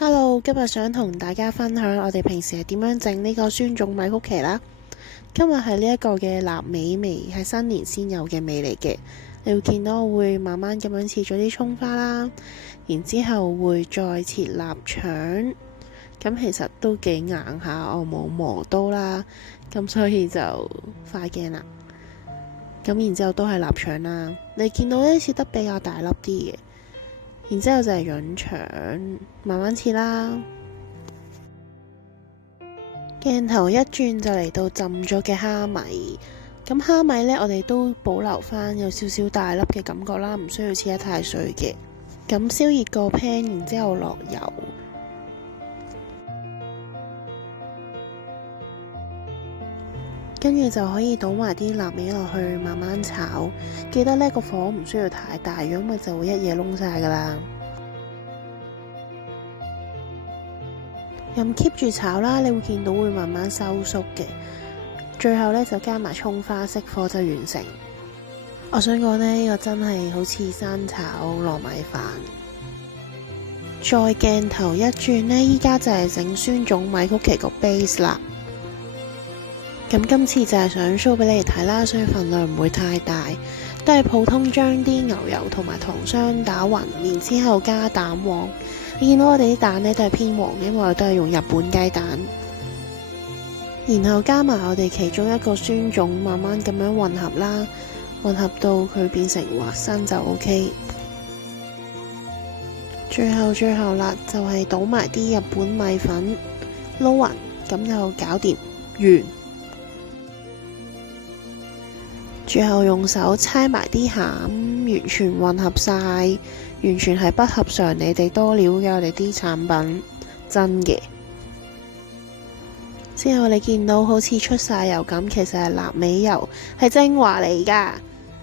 Hello，今日想同大家分享我哋平時係點樣整呢個酸種米曲奇啦。今日係呢一個嘅臘味味，係新年先有嘅味嚟嘅。你會見到我會慢慢咁樣切咗啲蔥花啦，然之後會再切臘腸。咁其實都幾硬下，我冇磨刀啦，咁所以就快鏡啦。咁然之後都係臘腸啦，你見到呢切得比較大粒啲嘅。然之後就係潤腸，慢慢切啦。鏡頭一轉就嚟到浸咗嘅蝦米，咁蝦米呢，我哋都保留返有少少大粒嘅感覺啦，唔需要切得太碎嘅。咁燒熱個 pan，然之後落油，跟住就可以倒埋啲臘味落去，慢慢炒。記得呢個火唔需要太大，如果咪就會一嘢燶晒噶啦。咁 keep 住炒啦，你會見到會慢慢收縮嘅。最後呢，就加埋蔥花，熄火就完成。我想講呢個真係好似生炒糯米飯。再鏡頭一轉呢，依家就係整酸種米曲奇個 base 啦。咁今次就係想 show 俾你哋睇啦，所以份量唔會太大，都係普通將啲牛油同埋糖霜打勻，然之後加蛋黃。你見到我哋啲蛋呢都係偏黃，因為我都係用日本雞蛋。然後加埋我哋其中一個酸種，慢慢咁樣混合啦，混合到佢變成滑身就 OK。最後啦，就係倒埋啲日本米粉撈勻，咁就搞掂完。最後用手搓埋啲餡，完全混合晒，完全係不合常理地多料嘅我哋啲產品，真嘅。之後你見到好似出晒油咁，其實係臘味油，係精華嚟㗎。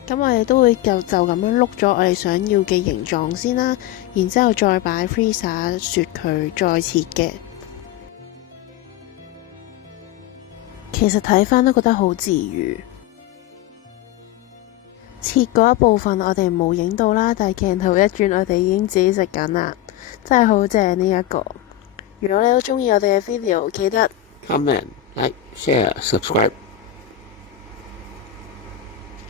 咁我哋都會就咁樣碌咗我哋想要嘅形狀先啦，然之後再擺 freezer 雪佢，再切嘅。其實睇返都覺得好治癒。切嗰一部分我哋冇影到啦，但係鏡頭一轉，我哋已經自己食緊啦，真係好正呢一個。如果你都中意我哋嘅 video，記得comment、like、share、subscribe。